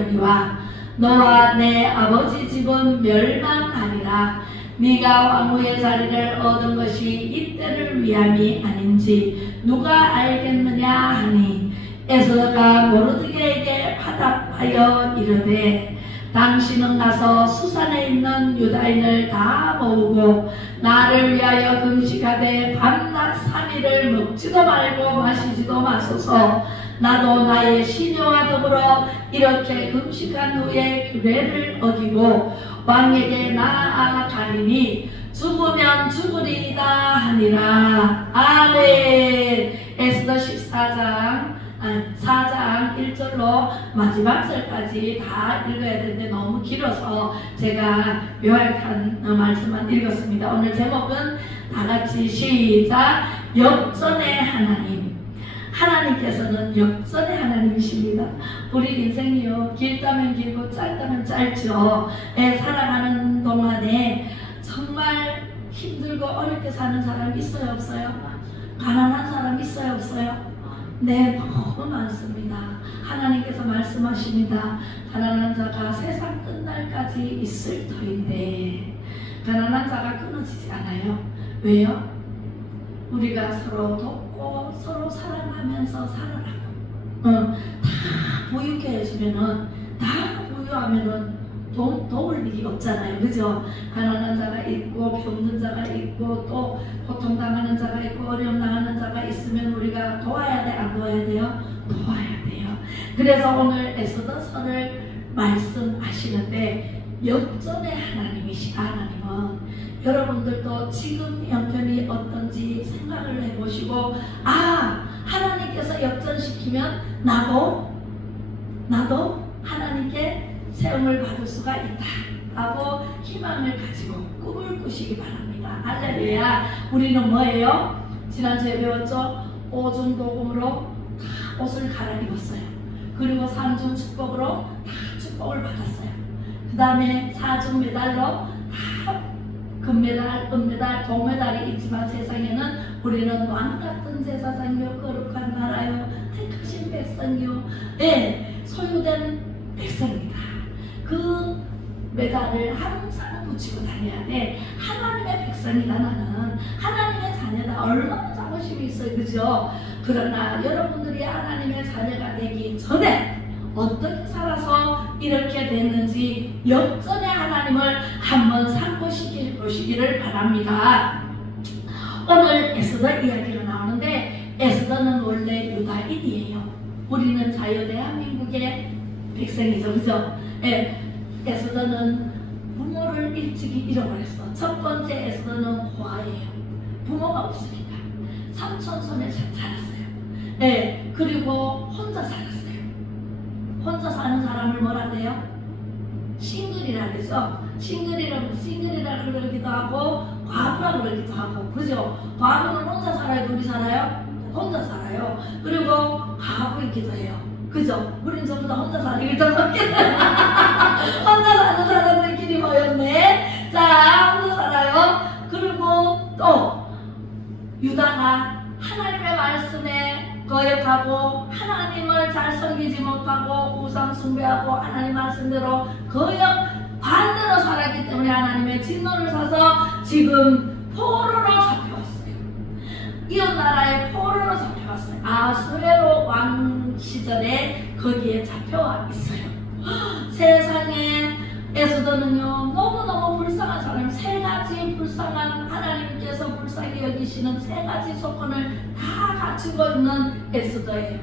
여기와 너와 내 아버지 집은 멸망하리라. 네가 왕후의 자리를 얻은 것이 이때를 위함이 아닌지 누가 알겠느냐 하니 에스더가 모르드게에게 화답하여 이르되 당신은 가서 수산에 있는 유다인을 다 모으고 나를 위하여 금식하되 밤낮 3일을 먹지도 말고 마시지도 마소서. 나도 나의 시녀와 더불어 이렇게 금식한 후에 규례를 어기고 왕에게 나아가리니 죽으면 죽으리이다 하니라. 아멘. 에스더 4장 1절로 마지막 절까지 다 읽어야 되는데 너무 길어서 제가 요약한 말씀만 읽었습니다. 오늘 제목은 다같이 시작. 역전의 하나님. 하나님께서는 역전의 하나님이십니다. 우리 인생이요, 길다면 길고 짧다면 짧죠. 살아가는 동안에 정말 힘들고 어렵게 사는 사람 있어요 없어요? 가난한 사람 있어요 없어요? 네, 너무 많습니다. 하나님께서 말씀하십니다. 가난한 자가 세상 끝날까지 있을 터인데 가난한 자가 끊어지지 않아요. 왜요? 우리가 서로 돕고 서로 사랑하면서 살아라고. 다 부유케 해주면은, 다 부유하면은 도울 일이 없잖아요. 그죠? 가난한 자가 있고 병든 자가 있고 또 고통당하는 자가 있고 어려움 당하는 자가 있으면 우리가 도와야 돼? 안 도와야 돼요? 도와야 돼요. 그래서 오늘 에스더서를 말씀하시는데 역전의 하나님이시다. 하나님은 여러분들도 지금 형편이 어떤지 생각을 해보시고, 하나님께서 역전시키면 나도 하나님께 세움을 받을 수가 있다 라고 희망을 가지고 꿈을 꾸시기 바랍니다. 할렐루야. 우리는 뭐예요? 지난주에 배웠죠? 오중도금으로 다 옷을 갈아입었어요. 그리고 삼중 축복으로 다 축복을 받았어요. 그 다음에 사중 메달로 다 금메달, 은메달, 동메달이 있지만 세상에는 우리는 왕같은 제사장이요, 거룩한 나라요, 택하신 백성이요, 소유된 백성입니다. 그 메달을 항상 붙이고 다녀야 돼. 하나님의 백성이다. 나는 하나님의 자녀다. 얼마나 자부심이 있어요. 그죠? 그러나 여러분들이 하나님의 자녀가 되기 전에 어떻게 살아서 이렇게 됐는지 역전의 하나님을 한번 상고시켜 보시기를 바랍니다. 오늘 에스더 이야기가 나오는데 에스더는 원래 유다인이에요. 우리는 자유 대한민국의 백성이죠. 그죠? 에스더는 부모를 일찍이 잃어버렸어. 첫 번째 에스더는 고아예요. 부모가 없으니까 삼촌 손에 자랐어요. 그리고 혼자 살았어요. 혼자 사는 사람을 뭐라 그래요? 싱글이라 그러죠. 싱글이라 그러기도 하고 과부라 그러기도 하고. 그죠? 과부는 혼자 살아요? 둘이 살아요? 혼자 살아요. 그리고 과부이기도 해요. 그죠? 우린 전부 다 혼자 살기를 더 먹겠네. 혼자 사는 사람들끼리 모였네. 자, 혼자 살아요. 그리고 또 유다가 하나님의 말씀에 거역하고 하나님을 잘 섬기지 못하고 우상 숭배하고 하나님 말씀대로 거역 반대로 살았기 때문에 하나님의 진노를 사서 지금 포로로 잡혀왔어요. 이웃 나라의 포로로 잡혀왔어요. 아수에로 왕 시절에 거기에 잡혀와 있어요. 세상에 에스더는요, 너무너무 불쌍한 사람, 세 가지 불쌍한, 하나님께서 불쌍히 여기시는 세 가지 조건을 다 갖추고 있는 에스더예요.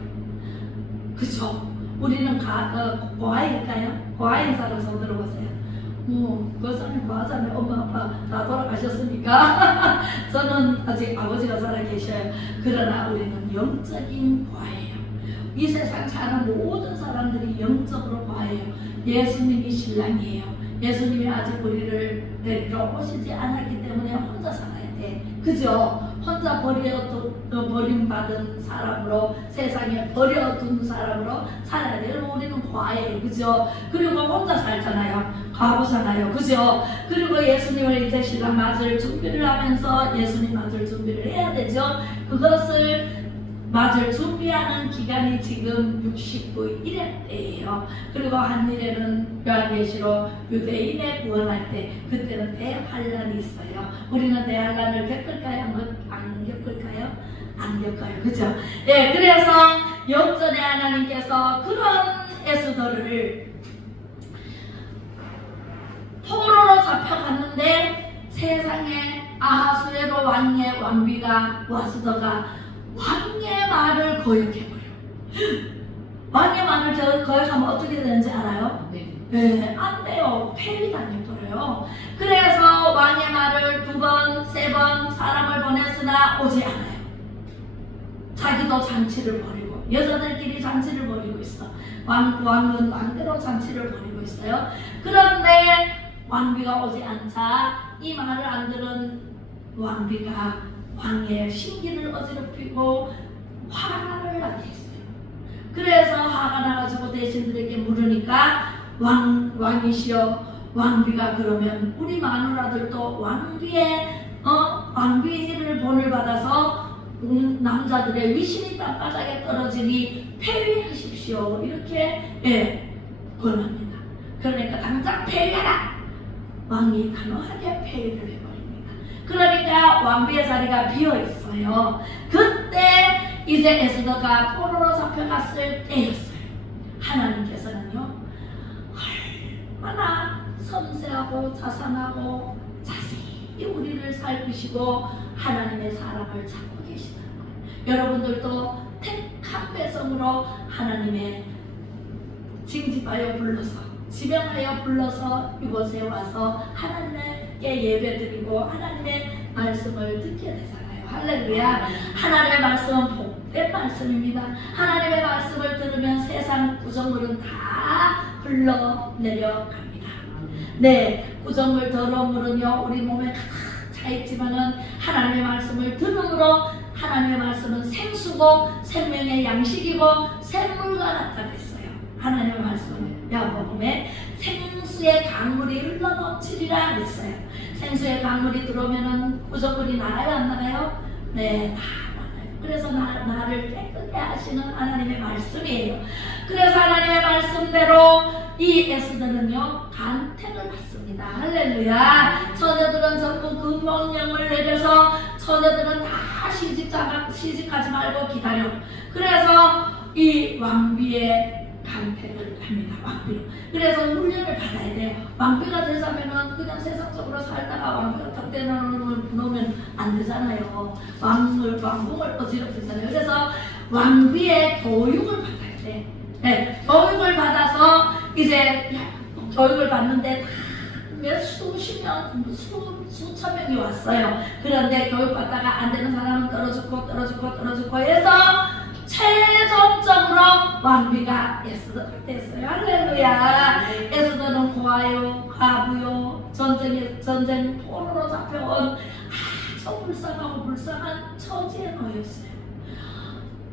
그죠? 우리는 고아일까요? 고아인 사람 손 들어보세요. 거사님 고아잖아요. 엄마 아빠 다 돌아가셨으니까. 저는 아직 아버지가 살아계셔요. 그러나 우리는 영적인 고아예요. 이 세상 사는 모든 사람들이 영적으로 고아예요. 예수님이 신랑이에요. 예수님이 아직 우리를 데리러 오시지 않았기 때문에 혼자 살아야 돼. 그죠? 혼자 버림받은 사람으로, 세상에 버려둔 사람으로 살아야 돼요. 우리는 과예요. 그죠? 그리고 혼자 살잖아요. 과부잖아요. 그죠? 그리고 예수님을 이제 신랑 맞을 준비를 하면서 예수님 맞을 준비를 해야 되죠. 그것을 맞을 준비하는 기간이 지금 69 1회 때예요. 그리고 한 일에는 요한계시록 유대인의 구원할 때 그때는 대환란이 있어요. 우리는 대환란을 겪을까요? 안 겪을까요? 안 겪어요. 그죠? 네, 그래서 역전의 하나님께서 그런 에스더를 포로로 잡혀갔는데 세상에 아하수에로 왕의 왕비가 와스더가 왕의 말을 거역해버려. 왕의 말을 거역하면 어떻게 되는지 알아요? 네, 안 돼요. 폐위당해버려요. 그래서 왕의 말을 2번, 3번 사람을 보냈으나 오지 않아요. 자기도 잔치를 벌이고 여자들끼리 잔치를 벌이고 있어. 왕은 왕대로 잔치를 벌이고 있어요. 그런데 왕비가 오지 않자 이 말을 안 들은 왕비가 왕의 신기를 어지럽히고 화를 나게 했어요. 그래서 화가 나가지고 대신들에게 물으니까 왕이시여 왕비가 그러면 우리 마누라들도 왕비를 본을 받아서 남자들의 위신이 땅바닥에 떨어지니 폐위하십시오. 이렇게 권합니다. 그러니까 당장 폐위하라. 왕이 단호하게 폐위를 해버립니다. 그러니까 왕비의 자리가 비어있어요. 그때 이제 에스더가 포로로 잡혀갔을 때였어요. 하나님께서는요 얼마나 섬세하고 자상하고 자세히 우리를 살피시고 하나님의 사랑을 찾고 계시다는 거예요. 여러분들도 택한 배성으로 하나님의 징집하여 불러서 지명하여 불러서 이곳에 와서 하나님께 예배드리고 하나님의 말씀을 듣게 되잖아요. 할렐루야. 하나님의 말씀은 복된 말씀입니다. 하나님의 말씀을 들으면 세상 구정물은 다 흘러내려갑니다. 네, 구정물 더러운 물은요 우리 몸에 가득 차있지만은 하나님의 말씀을 들음으로 하나님의 말씀은 생수고 생명의 양식이고 샘물과 같다고 했어요. 하나님의 말씀은 야복음에 생수의 강물이 흘러넘치리라 그랬어요. 생수의 강물이 들어오면은 구정물이 나가요 안 나가요? 네, 다 나가요. 그래서 나를 깨끗게 하시는 하나님의 말씀이에요. 그래서 하나님의 말씀대로 이 에스더는요 간택을 받습니다. 할렐루야. 처녀들은 전부 그 명령을 내려서 처녀들은 다 시집하지 말고 기다려. 그래서 이 왕비의 간택을 합니다. 왕비로. 그래서 훈련을 받아야 돼요. 왕비가 되자면은 그냥 세상적으로 살다가 왕비가 탁 대놓으면 안 되잖아요. 왕궁을 어지럽히잖아요. 그래서 왕비의 교육을 받아야 돼. 네, 교육을 받아서 이제 교육을 받는데 수천 명이 왔어요. 그런데 교육받다가 안 되는 사람은 떨어지고 해서 최종적으로 왕비가 에스더가 됐어요. 할렐루야. 에스더는 고아요, 과부요, 전쟁 포로로 잡혀온 아주 불쌍한 처지에 놓였어요.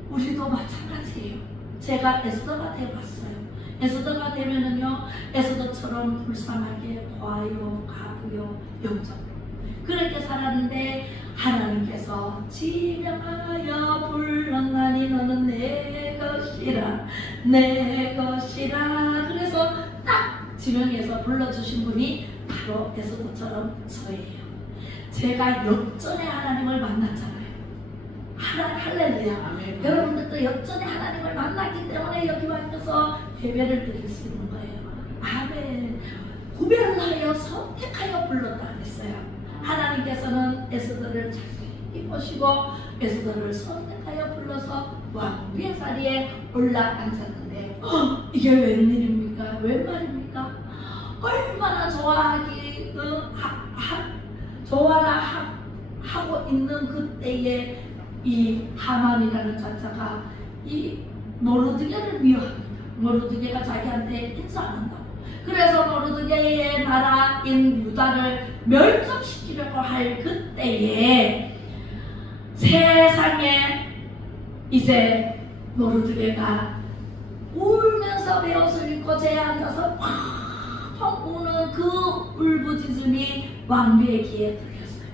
우리도 마찬가지예요. 제가 에스더가 되어봤어요. 에스더가 되면은요, 에스더처럼 불쌍하게 고아요, 과부요, 영적으로 그렇게 살았는데 하나님께서 지명하여 불렀나니 너는 내 것이라 그래서 딱 지명해서 불러주신 분이 바로 에스더처럼 저예요. 제가 역전의 하나님을 만났잖아요. 할렐루야. 여러분들도 역전의 하나님을 만났기 때문에 여기 와서 예배를 드릴 수 있는 거예요. 아멘. 구별하여 선택하여 불렀다 그랬어요. 하나님께서는 에스더를 자세히 보시고 에스더를 선택하여 불러서 왕비의 자리에 올라앉았는데 이게 웬일입니까? 웬 말입니까? 얼마나 하고 있는 그때에 이 하만이라는 자자가 이 모르드게를 미워합니다. 모르드게가 자기한테 인사 안 한다고. 그래서 모르드게의 나라인 유다를 멸종시키려고 할 그때에 세상에 이제 모르드게가 울면서 베옷을 입고 제에 앉아서 펑펑 우는 그 울부짖음이 왕비의 귀에 들렸어요.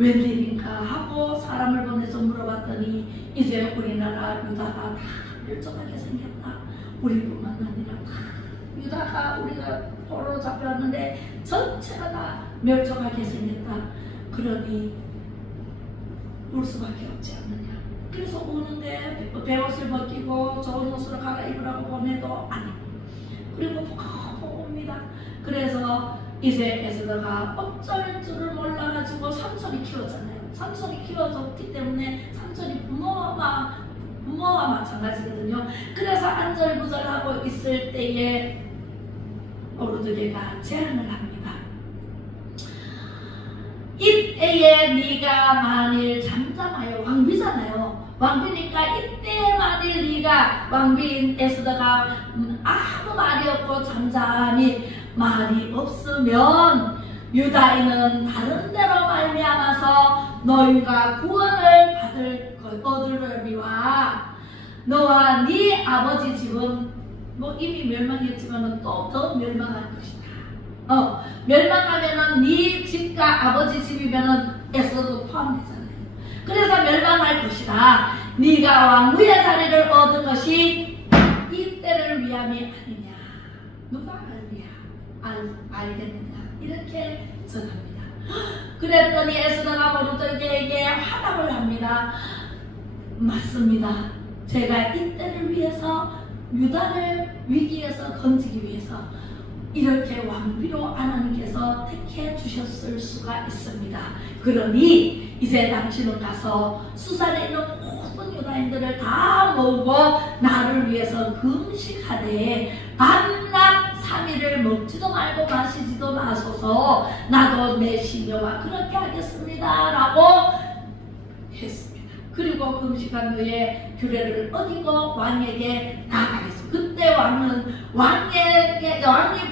웬일인가 하고 사람을 보내서 물어봤더니 이제 우리나라 유다가 다 멸종하게 생겼다. 우리뿐만 아니라 다 유다가 우리가 포로로 잡혀왔는데 전체가 다 멸종하게 생겼다. 그러니 울 수밖에 없지 않느냐. 그래서 우는데 베옷을 벗기고 좋은 옷으로 갈아입으라고 보내도 아니고, 그리고 보고 옵니다. 그래서 이제 에스더가 어쩔 줄을 몰라가지고 삼손이 키웠잖아요. 삼손이 키워줬기 때문에 삼손이 부모와 마찬가지거든요. 그래서 안절부절하고 있을 때에 모르드게가 제안을 합니다. 이때에 네가 만일 잠잠하여, 왕비잖아요. 왕비니까 이때 만일 네가, 왕비인 에스더가 아무 말이 없고 잠잠히 말이 없으면 유다인은 다른 데로 말미암아서 너희가 구원을 얻으려니와 너와 네 아버지 집은 뭐 이미 멸망했지만 또 더 멸망할 것이다. 멸망하면은 네 집과 아버지 집이면은 에스더도 포함되잖아요. 그래서 멸망할 것이다. 네가 왕후의 자리를 얻은 것이 이때를 위함이 아니냐. 누가 알겠느냐. 이렇게 전합니다. 그랬더니 에스더가 모르드게에게 화답을 합니다. 맞습니다. 제가 이때를 위해서, 유다를 위기에서 건지기 위해서 이렇게 왕비로 하나님께서 택해 주셨을 수가 있습니다. 그러니 이제 당신은 가서 수산에 있는 모든 유다인들을 다 모으고 나를 위해서 금식하되 밤낮 3일을 먹지도 말고 마시지도 마소서. 나도 내 시녀와 그렇게 하겠습니다 라고 했습니다. 그리고 금식한 후에 규례를 어기고 왕에게 나가겠어. 그때 왕이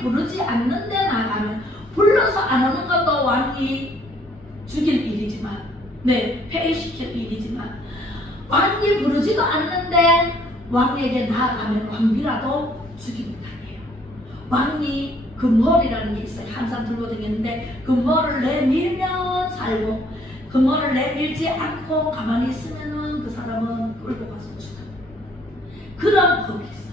부르지 않는데 나가면, 불러서 안 오는 것도 왕이 죽일 일이지만, 폐위시킬 일이지만, 왕이 부르지도 않는데 왕에게 나아가면 왕비라도 죽입니다. 왕이 금홀이라는 게 있어요. 항상 들고 다니는데 금홀을 내밀면 살고, 금홀을 내밀지 않고 가만히 있으면은 그 사람은 끌고 가서 죽어요. 그런 법이 있어요.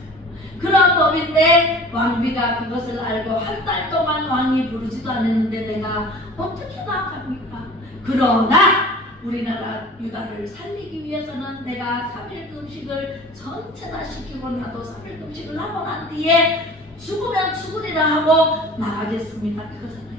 그런 법인데 왕비가 그것을 알고 한 달 동안 왕이 부르지도 않았는데 내가 어떻게 나아갑니까? 그러나 우리나라 유다를 살리기 위해서는 내가 3일 금식을 전체 다 시키고 나도 3일 금식을 하고 난 뒤에 죽으면 죽으리라 하고 나가겠습니다. 그거잖아요.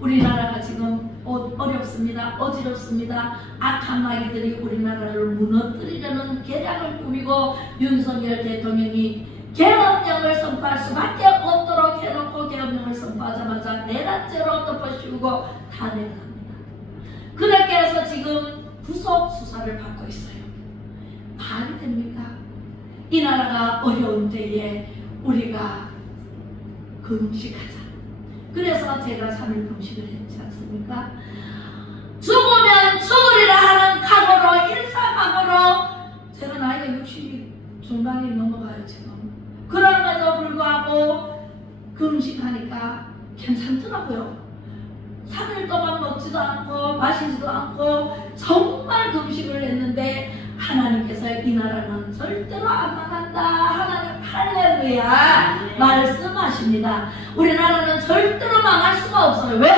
우리나라가 지금 어렵습니다. 어지럽습니다. 악한 마귀들이 우리나라를 무너뜨리려는 계략을 꾸미고 윤석열 대통령이 계엄령을 선포할 수밖에 없도록 해놓고 계엄령을 선포하자마자 내란죄로 덮어씌우고 다 내려갑니다. 그렇게 해서 지금 구속 수사를 받고 있어요. 말이 됩니까? 이 나라가 어려운 때에 우리가 금식하자. 그래서 제가 3일 금식을 했지 않습니까? 죽으면 죽으리라 하는 각오로, 일사각오로, 제가 나이가 60이 중반이 넘어가요 지금. 그럼에도 불구하고 금식하니까 괜찮더라고요. 3일 동안 먹지도 않고 마시지도 않고 정말 금식을 했는데 하나님께서 이 나라는 절대로 안 망한다. 하나님 할렐루야 말씀하십니다. 우리나라는 절대로 망할 수가 없어요. 왜?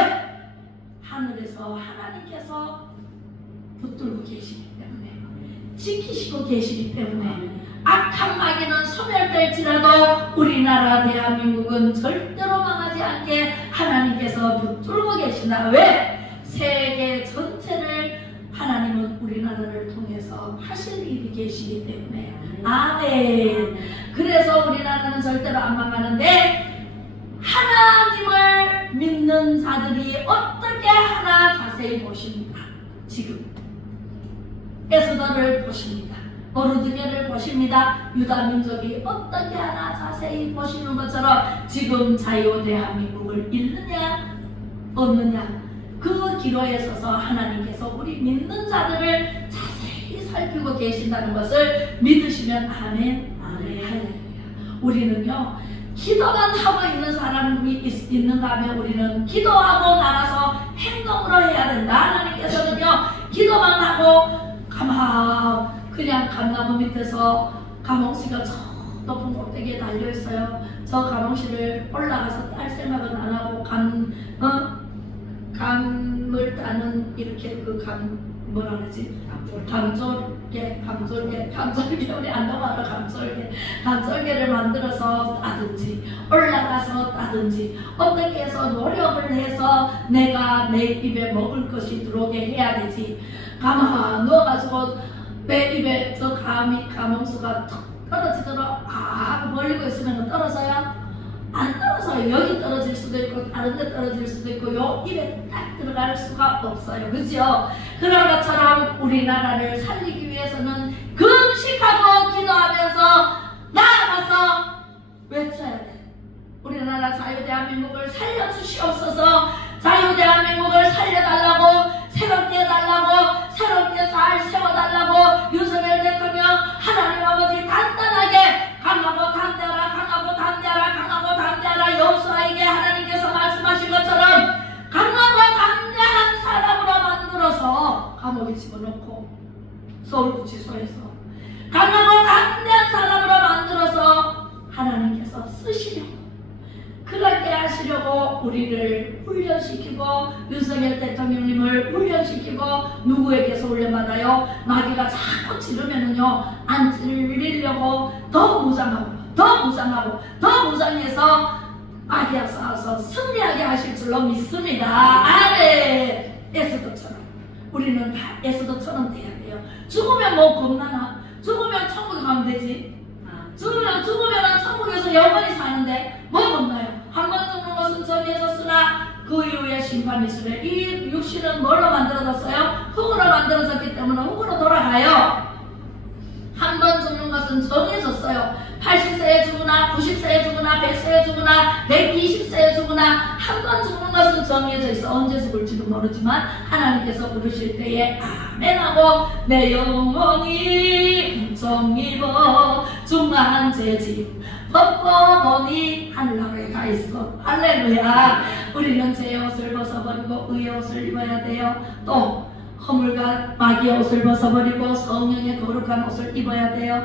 하늘에서 하나님께서 붙들고 계시기 때문에, 지키시고 계시기 때문에 악한 마귀는 소멸될지라도 우리나라 대한민국은 절대로 망하지 않게 하나님께서 붙들고 계신다. 왜? 세계 전체를 하나님은 우리나라를 통해서 하실 일이 계시기 때문에. 아멘. 그래서 우리나라는 절대로 안 망하는데, 하나님을 믿는 자들이 어떻게 하나 자세히 보십니다. 지금 에스더를 보십니다. 모르드게를 보십니다. 유다 민족이 어떻게 하나 자세히 보시는 것처럼 지금 자유 대한민국을 잃느냐 얻느냐, 그 기로에 서서 하나님께서 우리 믿는 자들을 자세히 살피고 계신다는 것을 믿으시면 아멘. 아멘. 할렐루야. 우리는요, 기도만 하고 있는 사람이 있는가 하면 우리는 기도하고 나가서 행동으로 해야 된다. 하나님께서는요, 기도만 하고 그냥 감나무 밑에서 가몽씨가 저 높은 꼭대기에 달려있어요. 저 가몽씨를 올라가서 딸 생각은 안 하고 감을 따는 이렇게 뭐라 그러지? 감졸개 우리 안동말로 감졸개를 만들어서 따든지 올라가서 따든지 어떻게 해서 노력을 해서 내가 내 입에 먹을 것이 들어오게 해야 되지. 가만 누워가지고 내 입에 저 가몽수가 턱 떨어지도록 벌리고 있으면 떨어져요? 안 떨어져요. 여기 떨어질 수도 있고 다른 데 떨어질 수도 있고 요 입에 딱 들어갈 수가 없어요. 그죠? 그런 것처럼 우리나라를 살리기 위해서는 금식하고 기도하면서 나아가서 외쳐야 돼. 우리나라 자유대한민국을 살려주시옵소서. 자유대한민국을 살려달라고, 새롭게 해달라고, 새롭게 잘 세워달라고 윤석열 대통령 하나님 아버지 단단하게 강하고 담대하라, 강하고 담대하라, 강하고 담대하라. 여호수아에게 하나님께서 말씀하신 것처럼 강하고 담대한 사람으로 만들어서 감옥에 집어넣고 서울구치소에서 강하고 담대한 사람으로 만들어서 하나님께서 쓰시려고, 그렇게 하시려고 우리를 훈련시키고 윤석열 대통령님을 훈련시키고 누구에게서 훈련받아요? 마귀가 자꾸 찌르면은요 안 찌르려고 더 무장해서 마귀와 싸워서 승리하게 하실 줄로 믿습니다. 아멘. 에스더처럼 우리는 다 에스더처럼 돼야 돼요. 죽으면 뭐 겁나나? 죽으면 천국에 가면 되지. 죽으면 천국에서 영원히 사는데 뭐 겁나요? 한 번 죽는 것은 정해졌으나 그 이후에 심판이 있으래. 이 육신은 뭘로 만들어졌어요? 흙으로 만들어졌기 때문에 흙으로 돌아가요. 한 번 죽는 것은 정해졌어요. 80세에 죽으나 90세에 죽으나 100세에 죽으나 120세에 죽으나 한 번 죽는 것은 정해져 있어. 언제 죽을지도 모르지만 하나님께서 부르실 때에 아멘하고 내 영혼이 정입어 중한 죄짐 벗고보니 하늘나라에 가 있어. 할렐루야. 우리는 죄의 옷을 벗어버리고 의의 옷을 입어야 돼요. 또 허물과 마귀의 옷을 벗어버리고 성령의 거룩한 옷을 입어야 돼요.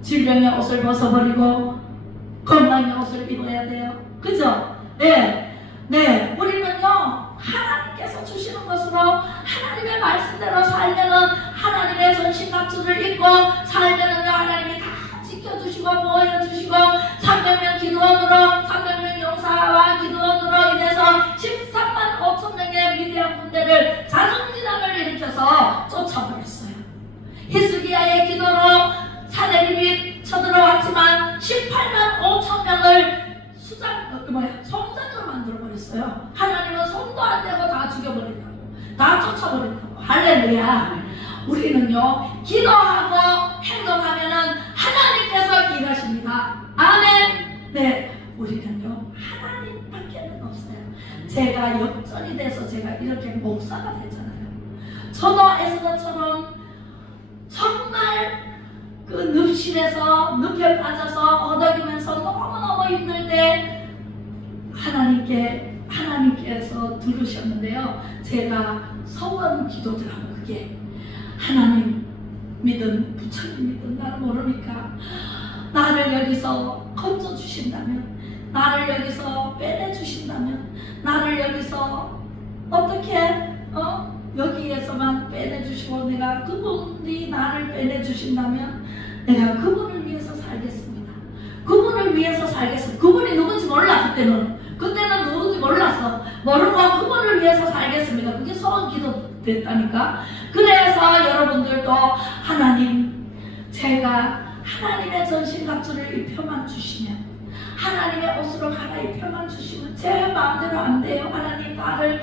질병의 옷을 벗어버리고 건강의 옷을 입어야 돼요. 그죠? 네. 우리는요 하나님께서 주시는 것으로 하나님의 말씀대로 살면은 하나님의 전신갑주를 입고 살면은요 하나님이 다 지켜주시고 보호해주시고 300명 기도원으로 300명 용사와 기도원으로 인해서 13만 5천 명의 위대한 군대를 자중진항을 일으켜서 쫓아버렸어요. 히스기야의 기도로 사내립이 쳐들어왔지만 18만 5천 명을 성전으로 만들어버렸어요. 하나님은 손도 안 대고 다 죽여버린다고, 다 쫓아버린다고. 할렐루야. 우리는요 기도하고 행동하면은 하나님께서 일하십니다. 아멘. 네, 우리는요 하나님밖에는 없어요. 제가 역전이 돼서 제가 이렇게 목사가 됐잖아요. 저도 에스더처럼 정말 그 늪실에서 늪에 빠져서 어덕이면서 너무너무 힘들 때 하나님께서 들으셨는데요. 제가 서원 기도드라고, 그게 하나님 믿은 부처님 믿은 나는 모르니까 나를 여기서 건져주신다면, 나를 여기서 빼내주신다면, 나를 여기서 어떻게 여기에서만 빼내주시고 내가 그분이 나를 빼내주신다면 내가 그분을 위해서 살겠습니다. 그분을 위해서 살겠습니다. 그분이 누군지 몰라. 그때는 누군지 몰랐어. 모르고 그분을 위해서 살겠습니다. 그게 소원 기도 됐다니까. 그래서 여러분들도 하나님, 제가 하나님의 전신갑주를 입혀만 주시면, 하나님의 옷으로 갈아입혀만 주시면 제 마음대로 안 돼요. 하나님, 나를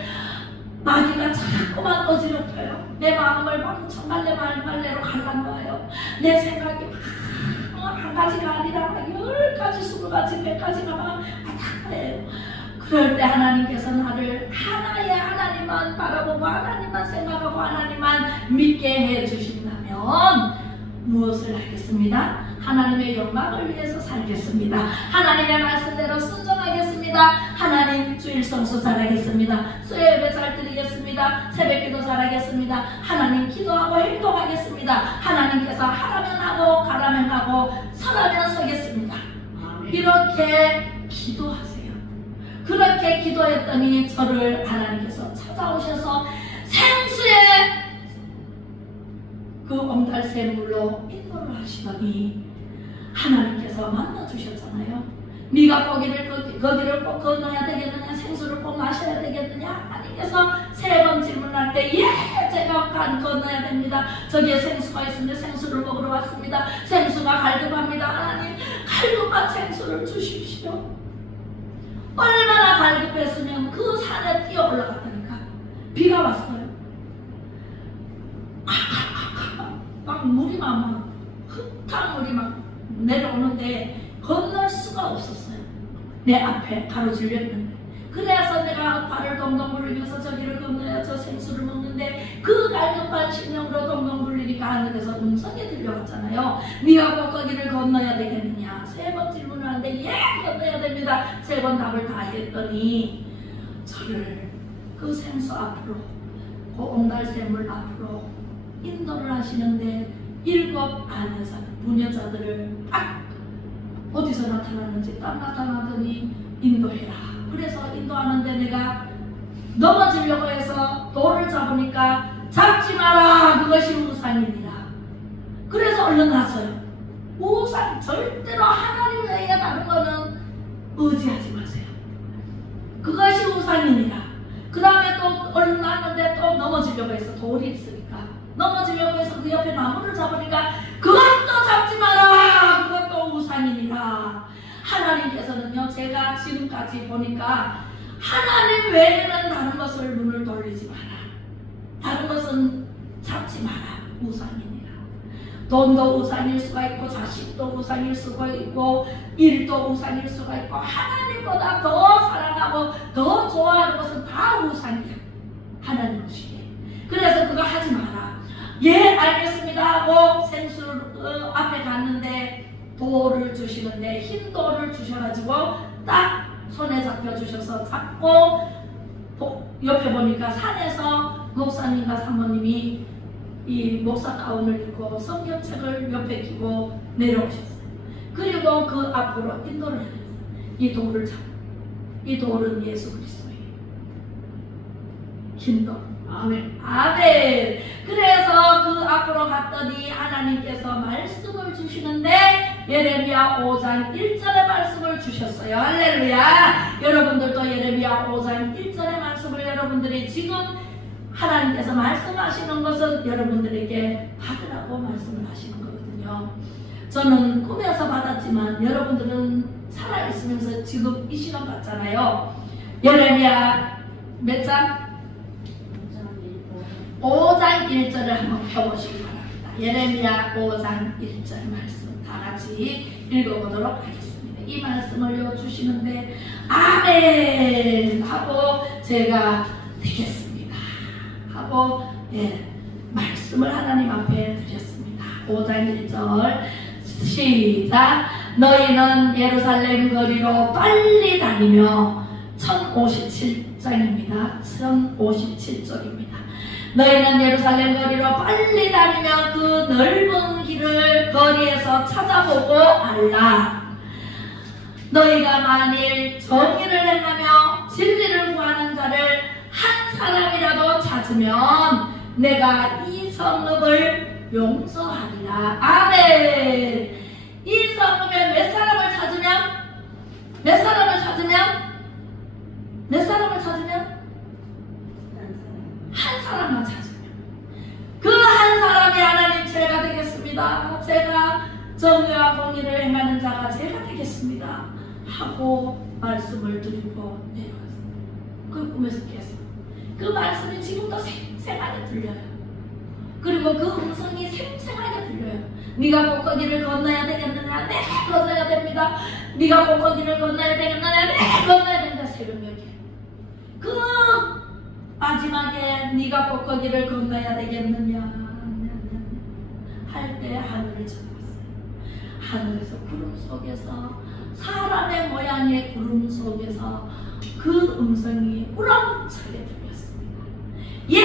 마귀가 자꾸만 어지럽혀요. 내 마음을 정말내 말말대로 갈라놓아요. 내 생각이 한 가지가 아니라 10가지, 20가지, 100가지가 막 다해요. 그럴 때 하나님께서 나를 하나의 하나님만 바라보고 하나님만 생각하고 하나님만 믿게 해주신다면 무엇을 하겠습니다? 하나님의 영광을 위해서 살겠습니다. 하나님의 말씀대로 순종하겠습니다. 하나님, 주일 성수 잘하겠습니다. 수요 예배 잘 드리겠습니다. 새벽기도 잘하겠습니다. 하나님 기도하고 행동하겠습니다. 하나님께서 하라면 하고 가라면 하고 서라면 서겠습니다. 이렇게 기도하세요. 그렇게 기도했더니 저를 하나님께서 찾아오셔서 생수의 그 옹달샘물로 인도를 하시더니 하나님께서 만나주셨잖아요. 네가 거기를 꼭 건너야 되겠느냐, 생수를 꼭 마셔야 되겠느냐. 하나님께서 3번 질문할 때 제가 건너야 됩니다. 저기에 생수가 있으면 생수를 먹으러 왔습니다. 생수가 갈급합니다. 하나님 갈급한 생수를 주십시오. 얼마나 갈급했으면 그 산에 뛰어 올라갔다니까. 비가 왔어요. 막 물이 막 흙탕 물이 막 내려오는데 건널 수가 없었어요. 내 앞에 가로질렸는데. 그래서 내가 발을 동동 굴리면서 저기를 건너야 저 생수를 먹는데 그 갈급한 심령으로 동동 굴리니까 하늘에서 음성이 들려왔잖아요. 네가 꼭 거기를 건너야 되겠느냐. 3번 질문을 하는데 건너야 됩니다. 3번 답을 다 했더니 저를 그 생수 앞으로, 그 옹달샘물 앞으로 인도를 하시는데 7 부녀자들을 딱 어디서 나타나는지 딱 나타나더니 인도해라. 그래서 인도하는데 내가 넘어지려고 해서 돌을 잡으니까 잡지 마라. 그것이 우상이니라. 그래서 얼른 나서요. 우상 절대로 하나님 외에 다른 거는 의지하지 마세요. 그것이 우상이니라. 그 다음에 또 얼른 나는데 또 넘어지려고 해서 돌이 있으니까 넘어지려고 해서 그 옆에 나무를 잡으니까 그것도 잡지 마라. 그것도 우상이니라. 하나님께서는요, 제가 지금까지 보니까 하나님 외에는 다른 것을 눈을 돌리지 마라. 다른 것은 잡지 마라. 우상이니라. 돈도 우상일 수가 있고, 자식도 우상일 수가 있고, 일도 우상일 수가 있고, 하나님보다 더 사랑하고 더 좋아하는 것은 다 우상이야. 하나님 보시기에. 그래서 그거 하지 마라. 예, 알겠습니다 하고 생수 앞에 갔는데 돌을 주시는데 흰 돌을 주셔가지고 딱 손에 잡혀주셔서 잡고 옆에 보니까 산에서 목사님과 사모님이 이 목사 가운을 입고 성경책을 옆에 끼고 내려오셨어요. 그리고 그 앞으로 인도를 했어요. 이 돌을 잡고, 이 돌은 예수 그리스도예요. 흰 돌. 아멘. 아멘. 그래서 그 앞으로 갔더니 하나님께서 말씀을 주시는데 예레미야 5장 1절의 말씀을 주셨어요. 할렐루야. 여러분들도 예레미야 5장 1절의 말씀을 여러분들이 지금 하나님께서 말씀하시는 것은 여러분들에게 받으라고 말씀을 하시는 거거든요. 저는 꿈에서 받았지만 여러분들은 살아있으면서 지금 이 시간 받잖아요. 예레미야 몇 장? 5장 1절을 한번 펴보시기 바랍니다. 예레미야 5장 1절 말씀 다 같이 읽어보도록 하겠습니다. 이 말씀을 주시는데 아멘 하고 제가 되겠습니다 하고 말씀을 하나님 앞에 드렸습니다. 5장 1절 시작. 너희는 예루살렘 거리로 빨리 다니며 1057장입니다. 1057쪽입니다. 너희는 예루살렘 거리로 빨리 다니며 그 넓은 길을 거리에서 찾아보고 알라. 너희가 만일 정의를 행하며 진리를 구하는 자를 한 사람이라도 찾으면 내가 이 성읍을 용서하리라. 아멘. 이 성읍에 몇 사람을 찾으면? 몇 사람을 찾으면? 몇 사람을 찾으면? 한 사람만 찾으면 그 한 사람이 하나님 제가 되겠습니다. 제가 정의와 공의를 행하는 자가 제가 되겠습니다 하고 말씀을 드리고 내려왔어요. 그 꿈에서 깼어요. 그 말씀이 지금도 생생하게 들려요. 그리고 그 음성이 생생하게 들려요. 네가 꼭 거기를 건너야 되겠느냐? 네, 건너야 됩니다. 네가 꼭 거기를 건너야 되겠느냐? 네, 건너야 된다. 새벽녘에 그 마지막에 네가 꼭 거기를 건너야 되겠느냐 할 때 하늘을 쳐다봤어요. 하늘에서 구름 속에서 사람의 모양의 구름 속에서 그 음성이 우렁차게 들렸습니다. 예,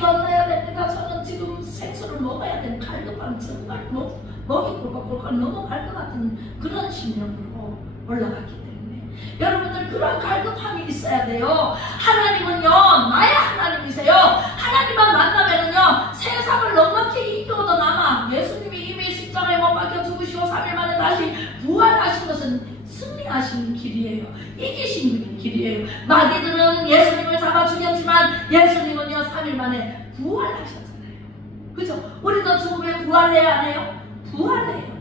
건너야 됩니다. 저는 지금 생수를 먹어야 되는 갈급함, 정말 목이 꿀꺽꿀꺽 넘어갈 것 같은 그런 심령으로 올라갔기 때문에 여러분들 그런 갈급함이 있어야 돼요. 하나님은요, 나의 하나님이세요. 하나님만 만나면은요, 세상을 넉넉히 이겨도 남아. 예수님이 이미 십자가에 못 박혀 죽으시고 3일 만에 다시 부활하신 것은 승리하신 길이에요. 이기신 길이에요. 마귀들은 예수님을 잡아 죽였지만 예수님은요 3일 만에 부활하셨잖아요. 그죠? 우리도 죽으면 부활해야 안 해요? 부활해요.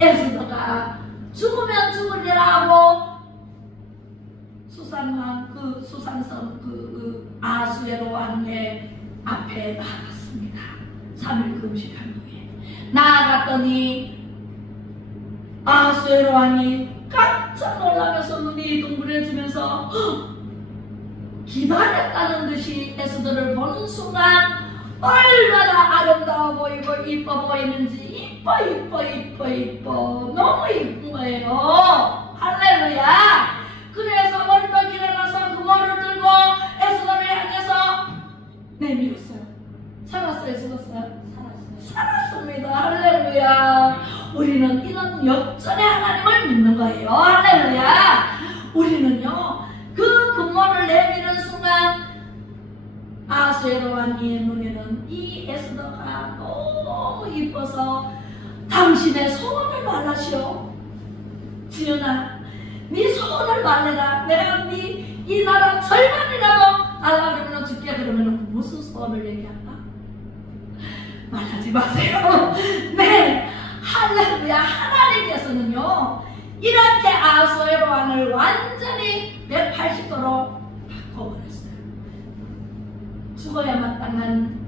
에스더가 죽으면 죽으리라 하고 수산성 아수에로 왕의 앞에 나갔습니다. 3일 금식한 후에 나아갔더니 아수에로 왕이 깜짝 놀라면서 눈이 둥그레지면서 기다렸다는 듯이 에스더를 보는 순간 얼마나 아름다워 보이고 이뻐 보이는지 이뻐 너무 이쁜 거예요. 할렐루야. 그래서 벌떡 일어나서 그 머리를 들고 에스더를 향해서 내밀었어요. 살았어요? 죽었어요? 살았습니다. 할렐루야. 우리는 이런 역전의 하나님을 믿는 거예요. 할렐루야. 우리는요 그 금모를 내미는 순간 아수에로 왕의 눈에는 이 에스더가 너무 이뻐서 당신의 소원을 말하시오. 지은아, 네 소원을 말해라. 내가 네 이 나라 절반이라도 달라 그러면 줄게. 그러면 무슨 소원을 얘기할까? 말하지 마세요. 네, 할렐루야. 하나님께서는요 이렇게 아수에로 왕을 완전히 180도로 바꿔버렸어요. 죽어야 마땅한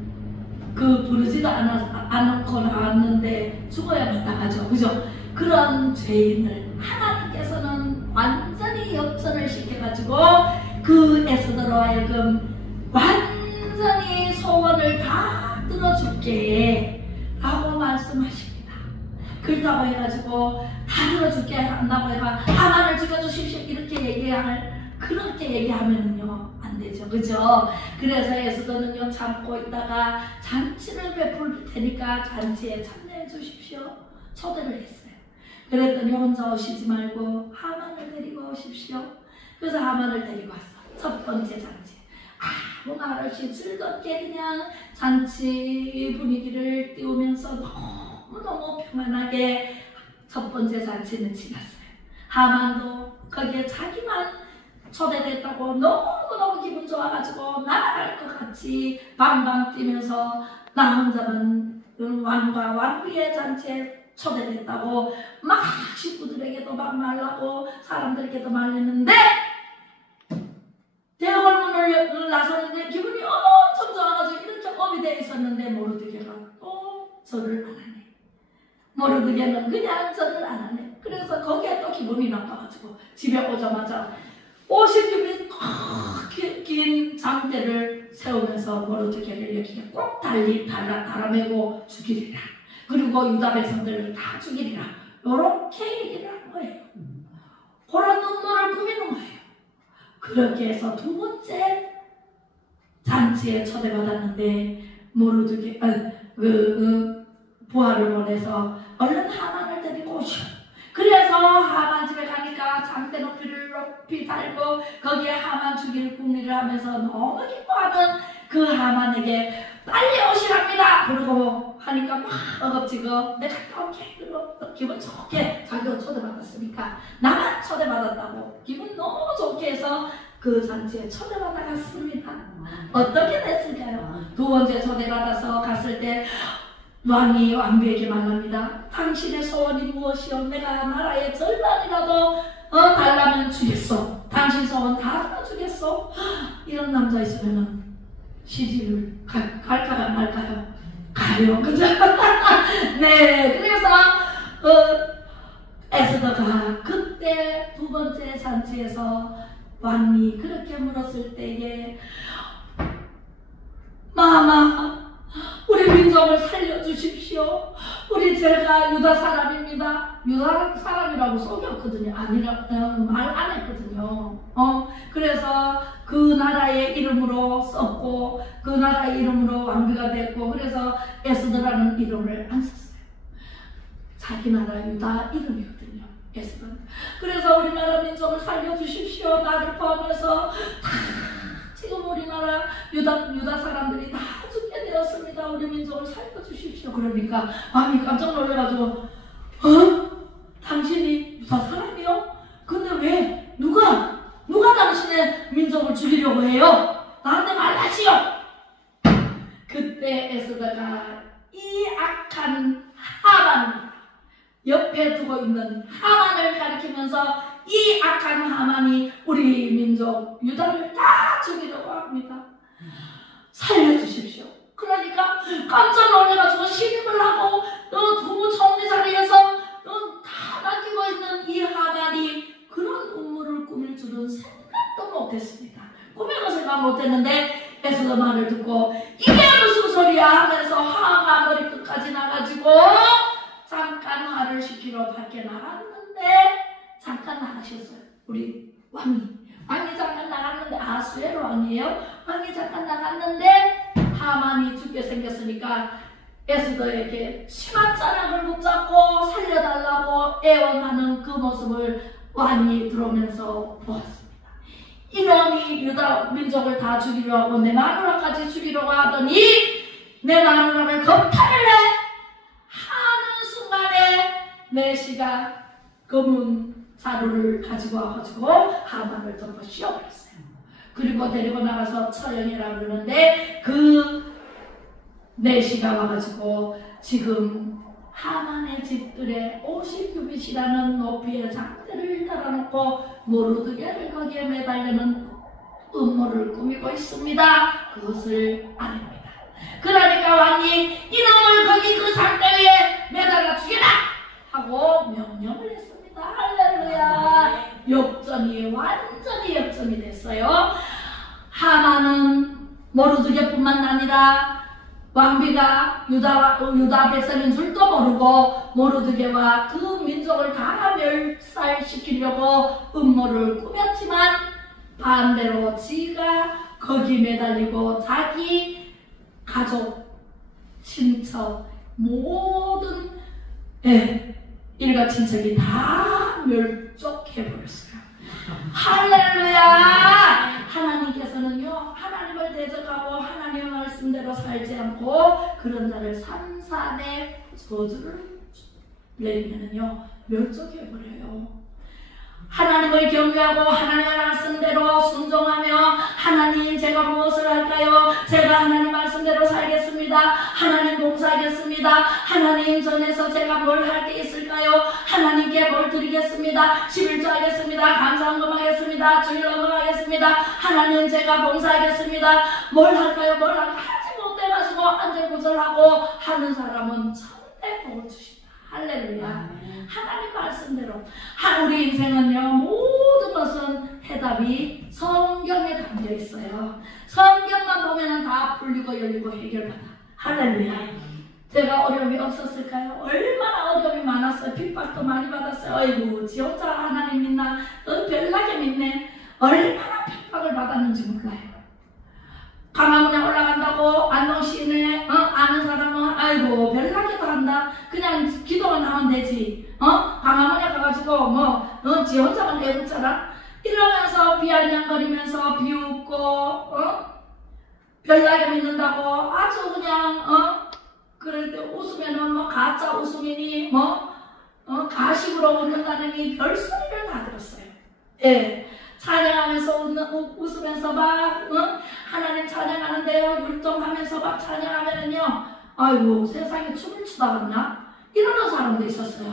그 부르지도 않고 나왔는데 죽어야 마땅하죠. 그죠? 그런 죄인을 하나님께서는 완전히 역전을 시켜가지고 그 에스더로 하여금 완전히 소원을 다 들어줄게 라고 말씀하십니다. 그렇다고 해가지고 다 들어줄게 한다고 해봐 하만을 죽여주십시오 이렇게 그렇게 얘기하면은요 안되죠. 그죠? 그래서 에스더는요 참고 있다가 잔치를 베풀 테니까 잔치에 참여해 주십시오 초대를 했어요. 그랬더니 혼자 오시지 말고 하만을 데리고 오십시오. 그래서 하만을 데리고 왔어. 첫 번째 잔치. 아무 말 없이 즐겁게 그냥 잔치 분위기를 띄우면서 너무너무 평안하게 첫 번째 잔치는 지났어요. 하만도 거기에 자기만 초대됐다고 너무너무 기분 좋아가지고 날아갈 것 같이 방방 뛰면서 나 혼자만 왕과 왕비의 잔치에 초대됐다고 막 식구들에게도 막 말하고 사람들에게도 말했는데 대궐문을 나섰는데 기분이 엄청 좋아가지고 이렇게 업이 되어 있었는데 모르드게가 또 절을 안 하네. 모르드게는 그냥 절을 안 하네. 그래서 거기에 또 기분이 나빠가지고 집에 오자마자 50규빗 긴 장대를 세우면서 모르드게를 여기에 꼭 달아매고 죽이리라. 그리고 유다 백성들을 다 죽이리라. 요렇게 얘기를 하는 거예요. 그런 눈물을 꾸미는 거예요. 그렇게 해서 두 번째 잔치에 초대받았는데 모르드게 부하를 보내서 얼른 하만을 데리고 오시오. 그래서 하만 집에 가니까 장대 높이를 높이 달고 거기에 하만 죽일 궁리를 하면서 너무 기뻐하는 그 하만에게 빨리 오시랍니다. 그러고 하니까 막 어겁지고 내가 갔다 올게. 그리고 기분 좋게 자기가 초대받았으니까 나만 초대받았다고 기분 너무 좋게 해서 그 잔치에 초대받아 갔습니다. 어떻게 됐을까요? 두 번째 초대받아서 갔을 때 왕이 왕비에게 말합니다. 당신의 소원이 무엇이요? 내가 나라의 절반이라도 달라면 주겠소. 당신 소원 다 들어주겠소. 이런 남자 있으면은 시집을 갈까요 말까요? 가요. 그죠? 네. 그래서 에스더가 그때 두 번째 잔치에서 왕이 그렇게 물었을 때에 마마 우리 우리 민족을 살려주십시오. 우리 제가 유다 사람입니다. 유다 사람이라고 속였거든요. 말 안 했거든요. 그래서 그 나라의 이름으로 썼고 그 나라의 이름으로 왕비가 됐고 그래서 에스더라는 이름을 안 썼어요. 자기 나라 유다 이름이거든요. 에스더. 그래서 우리나라 민족을 살려주십시오. 나를 포함해서 다 지금 우리나라 유다 사람들이 다 죽게 되었습니다. 우리 민족을 살려주십시오. 그러니까 왕이 깜짝 놀라가지고 당신이 유다 사람이요? 근데 왜? 누가 당신의 민족을 죽이려고 해요? 나한테 말하시오. 그때 에스더가 이 악한 하만 옆에 두고 있는 하만을 가리키면서 이 악한 하만이 우리 민족 유다를 다 죽이려고 합니다. 살려주십시오. 그러니까 깜짝 놀라가지고 신임을 하고 국무총리 자리에서 다 맡기고 있는 이 하만이 그런 음모를 꾸밀 줄은 생각도 못했습니다. 꿈에도 생각 못했는데 에스더 말을 듣고 이게 무슨 소리야 하면서 화가 머리끝까지 나가지고 잠깐 화를 시키러 밖에 나갔는데 잠깐 나가셨어요. 우리 왕이 잠깐 나갔는데 아수에로 왕이에요. 왕이 잠깐 나갔는데 하만이 죽게 생겼으니까 에스더에게 심한 짜락을 붙잡고 살려달라고 애원하는 그 모습을 왕이 들어오면서 보았습니다. 이놈이 유다 민족을 다 죽이려고 하고 내 마누라까지 죽이려고 하더니 내 마누라를 겁탈을 해 하는 순간에 내시가 검은 자루를 가지고 와가지고 하만을 덮어 씌워버렸어요. 그리고 데리고 나가서 처형이라고 그러는데 그 내시가 와가지고 지금 하만의 집들에 50규빗이라는 높이의 장대를 달아놓고 모르드게를 거기에 매달리는 음모를 꾸미고 있습니다. 그것을 아닙니다. 그러니까 왕이 이놈을 거기 그 장대 위에 매달아 죽여라 하고 명령을 했습니다. 할렐루야. 역전이 완전히 역전이 됐어요. 하만은 모르드게뿐만 아니라 왕비가 유다 백성인 줄도 모르고 모르드게와 그 민족을 다 멸살시키려고 음모를 꾸몄지만 반대로 지가 거기 매달리고 자기 가족, 친척, 모든 일가 친척이 다 멸족해버렸어요. 할렐루야. 하나님께서는요 하나님을 대적하고 하나님의 말씀대로 살지 않고 그런 자를 3, 4대 저주를 내리면은요 멸족해버려요. 하나님을 경외하고 하나님의 말씀대로 순종하며 하나님 제가 무엇을 할까요? 제가 하나님 말씀대로 살겠습니다. 하나님 봉사하겠습니다. 하나님 전에서 제가 뭘 할 게 있을까요? 하나님께 뭘 드리겠습니다. 11조 하겠습니다. 감사헌금 하겠습니다. 주일헌금 하겠습니다. 하나님 제가 봉사하겠습니다. 뭘 할까요? 뭘 할까? 하지 못해가지고 안절부절하고 하는 사람은 절대 복을 주신다. 할렐루야. 하나님 말씀대로 우리 인생은요 모든 것은 해답이 성경에 담겨 있어요. 성경만 보면 다 풀리고 열리고 해결받아. 할렐루야. 제가 어려움이 없었을까요? 얼마나 어려움이 많았어요. 핍박도 많이 받았어요. 아이고 지 혼자 하나님 믿나? 별나게 믿네. 얼마나 핍박을 받았는지 몰라요. 강화문에 올라간다고 안동시내 아는 사람은 아이고 별나게도 한다. 그냥 기도만 하면 되지. 강화문에 가가지고 지 혼자만 애국자라 이러면서 비아냥거리면서 비웃고 별나게 믿는다고 아주 그냥 그럴 때 웃으면은 가짜 웃음이니 가식으로 웃는다느니 별소리를 다 들었어요. 예. 찬양하면서 웃으면서 막 하나님 찬양하는데요 율동하면서 막 찬양하면은요 아이고 세상에 춤을 추다 갔나? 이러는 사람도 있었어요.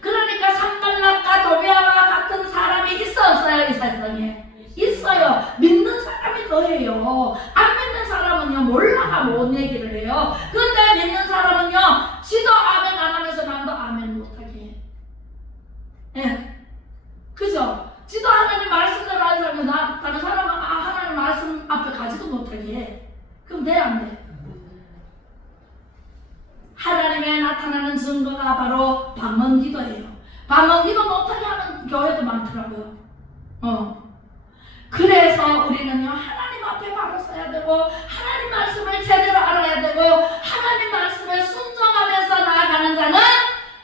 그러니까 산발락과 도비아와 같은 사람이 있었어요. 이 세상에 있어요. 믿는 사람이 더해요. 안 믿는 사람은요 몰라가 못 얘기를 해요. 근데 믿는 사람은요 지도 아멘 안 하면서 남도 아멘 못하게 해. 예. 그죠? 지도 하나님 말씀대로 하는 사람은 다른 사람은 하나님 말씀 앞에 가지도 못하게 해. 그럼 돼 안 돼? 나타나는 증거가 바로 방언기도예요. 방언기도 못하게 하는 교회도 많더라고요. 그래서 우리는요, 하나님 앞에 바로 서야 되고, 하나님 말씀을 제대로 알아야 되고, 하나님 말씀을 순종하면서 나아가는 자는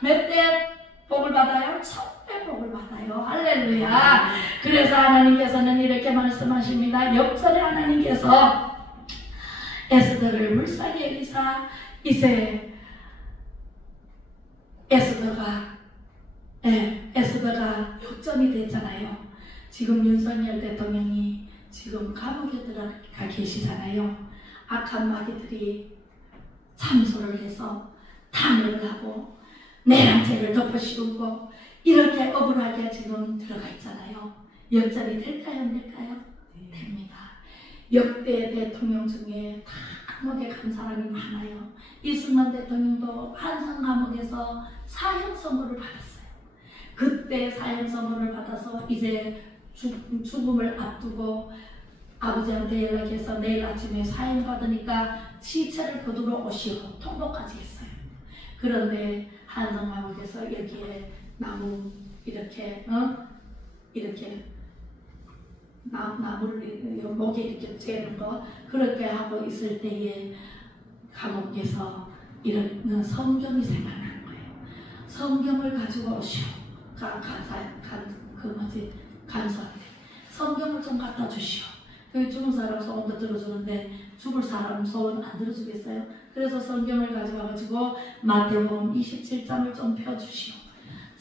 몇 배 복을 받아요? 1000배 복을 받아요. 할렐루야. 그래서 하나님께서는 이렇게 말씀하십니다. 역전에 하나님께서 에스더를 물상에 일리사, 이제 에스더가 역전이 됐잖아요. 지금 윤석열 대통령이 지금 감옥에 들어가 계시잖아요. 악한 마귀들이 참소를 해서 탄핵을 하고 내란죄를 덮어씌우고 이렇게 억울하게 지금 들어가 있잖아요. 역전이 될까요? 안 될까요? 됩니다. 역대 대통령 중에 다 감옥에 간 사람이 많아요. 이승만 대통령도 한성 감옥에서 사형 선고를 받았어요. 그때 사형 선고를 받아서 이제 죽음을 앞두고 아버지한테 연락해서 내일 아침에 사형 받으니까 시체를 거두러 오시오 통보까지 했어요. 그런데 한성 감옥에서 여기에 나무 이렇게 나무를 목에 이렇게 쬐는 거 그렇게 하고 있을 때에 감옥에서 이런 성경이 생각나는 거예요. 성경을 가지고 오시오. 간소한테 성경을 좀 갖다 주시오. 그 죽은 사람 소원도 들어주는데 죽을 사람 소원 안 들어주겠어요? 그래서 성경을 가져와가지고 마태복음 27장을 좀 펴주시오.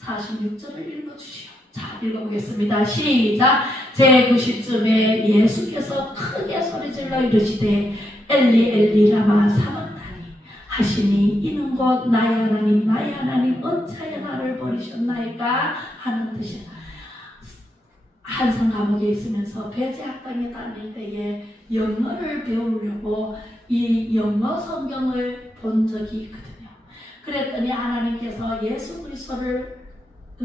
46절을 읽어주시오. 자, 읽어보겠습니다. 시작. 제90쯤에 예수께서 크게 소리질러 이르시되 엘리 엘리 라마 사박다니 하시니 이는 곧 나의 하나님 나의 하나님 어찌하여 나를 버리셨나이까 하는 뜻이라. 한성 감옥에 있으면서 배제학당에 다닐 때에 영어를 배우려고 이 영어 성경을 본 적이 있거든요. 그랬더니 하나님께서 예수 그리스도를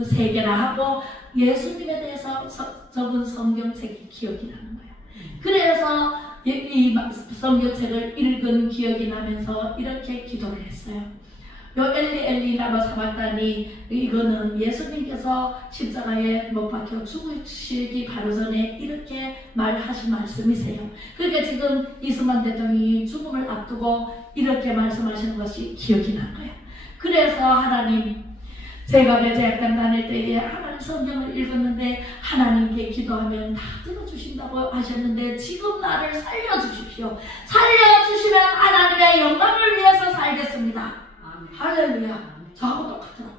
세계라 하고 예수님에 대해서 적은 성경책이 기억이 나는 거예요. 그래서 이 성경책을 읽은 기억이 나면서 이렇게 기도를 했어요. 요 엘리 엘리 라마 사박다니 이거는 예수님께서 십자가에 못 박혀 죽으시기 바로 전에 이렇게 말하신 말씀이세요. 그러니까 지금 이승만 대통령이 죽음을 앞두고 이렇게 말씀하시는 것이 기억이 난 거예요. 그래서 하나님 제가 배제학당 다닐 때에 하나님 성경을 읽었는데 하나님께 기도하면 다 들어주신다고 하셨는데 지금 나를 살려주십시오. 살려주시면 하나님의 영광을 위해서 살겠습니다. 할렐루야. 저하고 똑같더라고요.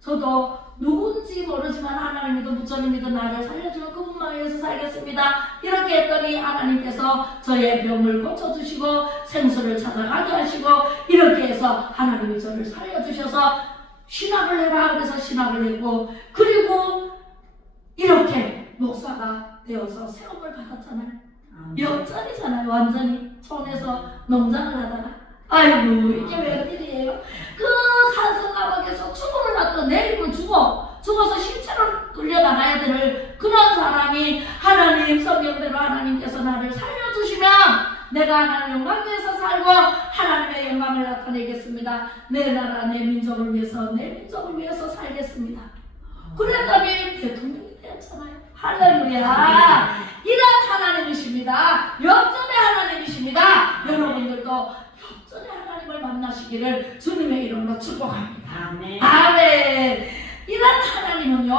저도 누군지 모르지만 하나님이든 부처님이든 나를 살려주는 그분만 위해서 살겠습니다. 이렇게 했더니 하나님께서 저의 병을 고쳐주시고 생수를 찾아가게 하시고 이렇게 해서 하나님이 저를 살려주셔서 신학을 해라 그래서 신학을 했고 그리고 이렇게 목사가 되어서 세움을 받았잖아요. 역전이잖아요. 완전히 촌에서 농장을 하다가 아이고 이게 웬일이에요. 그 한성 감옥에서 죽음을 낳고 내일은 죽어서 신체로 끌려나가야 될 그런 사람이 하나님 성경대로 하나님께서 나를 살려주시면 내가 하나님 영광 위해서 살고 하나님의 영광을 나타내겠습니다. 내 나라 내 민족을 위해서 내 민족을 위해서 살겠습니다. 그랬더니 대통령이 되었잖아요. 할렐루야. 이런 하나님이십니다. 역전의 하나님이십니다. 여러분들도 역전의 하나님을 만나시기를 주님의 이름으로 축복합니다. 아멘. 아멘. 이런 하나님은요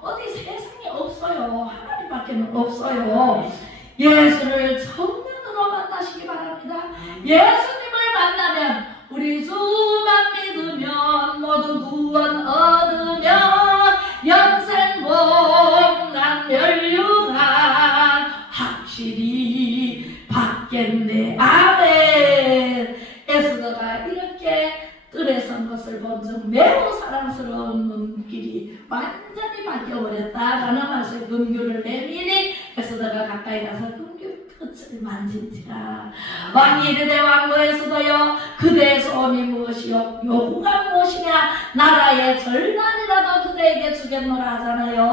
어디 세상에 없어요. 하나님밖에 없어요. 예수를 정면으로 만나시기 바랍니다. 예수님을 만나면 우리 주만 믿으면 모두 구원 얻으면 영생 복난 멸류관 확실히 받겠네. 아멘. 에스더가 이렇게 뜰에 선 것을 본 즉 매우 사랑스러운 눈길이 완전히 바뀌어버렸다라는 말씀. 금규를 내미니 에스더가 가까이 가서 금규 끝을 만진지라. 왕이 이르되 왕고에서도요 그대의 소원이 무엇이요 요구가 무엇이냐 나라의 절반이라도 그대에게 주겠노라 하잖아요.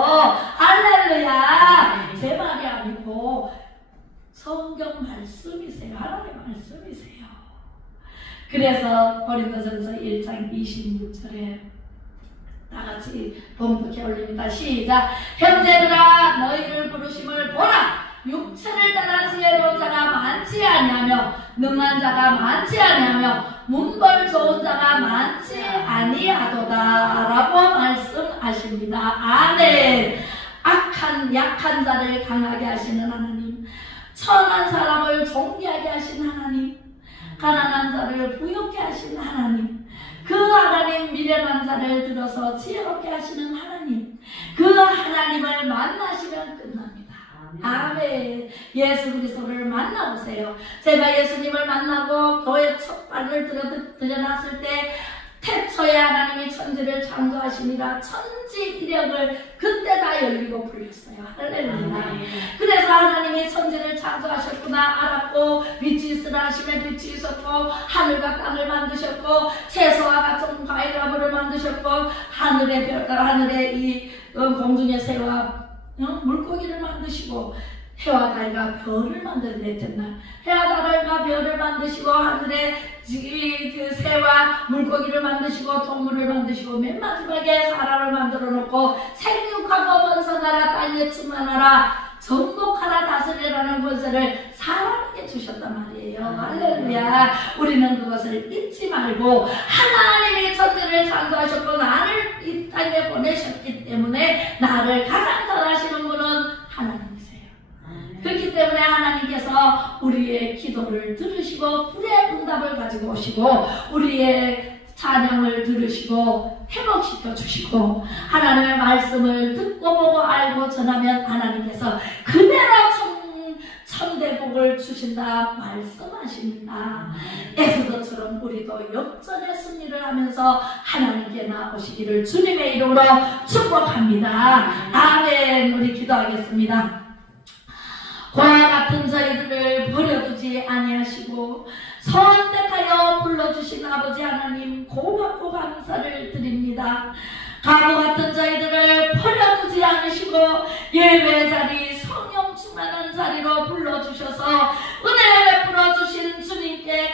할렐루야. 제 말이 아니고 성경 말씀이세요. 하나님의 말씀이세요. 그래서 고린도전서 1장 26절에 다같이 봉독해 올립니다. 시작. 형제들아 너희를 부르심을 보라. 육체를 따라 지혜로운 자가 많지 아니하며 능한 자가 많지 아니하며 문벌 좋은 자가 많지 아니하도다 라고 말씀하십니다. 아멘. 악한 약한 자를 강하게 하시는 하나님, 천한 사람을 존귀하게 하신 하나님, 가난한 자를 부유케 하신 하나님, 그 하나님 미련한 자를 들어서 지혜롭게 하시는 하나님, 그 하나님을 만나시면 끝납니다. 아멘. 예수 그리스도를 만나보세요. 제가 예수님을 만나고 교회 첫 발을 들여놨을 때 태초에 하나님이 천지를 창조하시니라 천지 이력을 그때 다 열리고 풀렸어요. 할렐루야. 그래서 하나님이 천지를 창조하셨구나 알았고, 빛이 있으라 하시면 빛이 있었고, 하늘과 땅을 만드셨고, 채소와 같은 과일과 물을 만드셨고, 하늘에 이 공중의 새와 물고기를 만드시고, 해와 달과 별을 만드는 넷째 날 해와 달과 별을 만드시고, 하늘에 그 새와 물고기를 만드시고, 동물을 만드시고, 맨 마지막에 사람을 만들어 놓고 생육하고 번성하라 땅에 충만하라 정복하라 다스리라는 권세를 사람에게 주셨단 말이에요. 할렐루야. 우리는 그것을 잊지 말고, 하나님이 천지를 창조하셨고 나를 이 땅에 보내셨기 때문에 나를 가장 잘 아시는 분은 하나님이세요. 그렇기 때문에 하나님께서 우리의 기도를 들으시고 불의 응답을 가지고 오시고, 우리의 찬양을 들으시고 회복시켜 주시고, 하나님의 말씀을 듣고 보고 알고 전하면 하나님께서 그대로 천대복을 주신다 말씀하십니다. 에스더처럼 우리도 역전의 승리를 하면서 하나님께 나오시기를 주님의 이름으로 축복합니다. 아멘. 우리 기도하겠습니다. 그와 같은 저희들을 버려두지 아니하시고 선택하여 불러주신 아버지 하나님 고맙고 감사를 드립니다. 바보 같은 저희들을 버려두지 않으시고 예배 자리, 성령 충만한 자리로 불러주셔서 은혜 베풀어 주신 주님께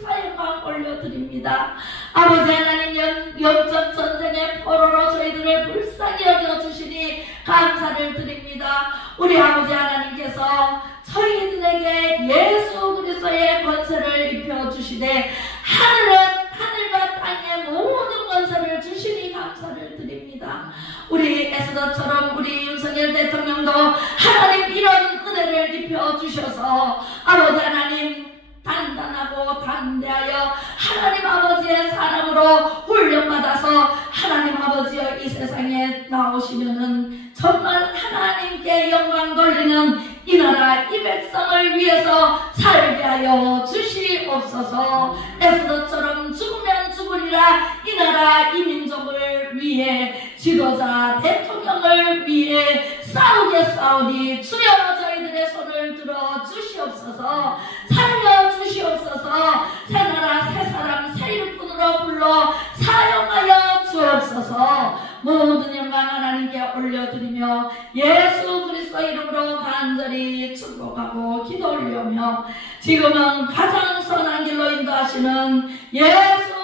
감사 영광 올려드립니다. 아버지 하나님, 영적 전쟁의 포로로 저희들을 불쌍히 여겨주시니 감사를 드립니다. 우리 아버지 하나님께서 저희들에게 예수 그리스도의 권세를 입혀주시되 하늘과 땅의 모든 권세를 주시니 감사를 드립니다. 우리 에스더처럼 우리 윤석열 대통령도 하나님 이런 은혜를 입혀주셔서 아버지 하나님 단단하고 담대하여 하나님 아버지의 사람으로 훈련받아서 하나님 아버지여 이 세상에 나오시면은 정말 하나님께 영광 돌리는 이 나라 이 백성을 위해서 살게 하여 주시옵소서. 에스더처럼 죽으면 죽으리라 이 나라 이 민족을 위해 지도자 대통령을 위해 싸우니 주여 저희들의 손을 들어 주시옵소서. 살려 주시옵소서. 새 나라 새 사람 새 일꾼으로 불러 사용하여 주옵소서. 모든 영광 하나님께 올려드리며 예수 그리스도 이름으로 간절히 축복하고 기도 올리며 지금은 가장 선한 길로 인도하시는 예수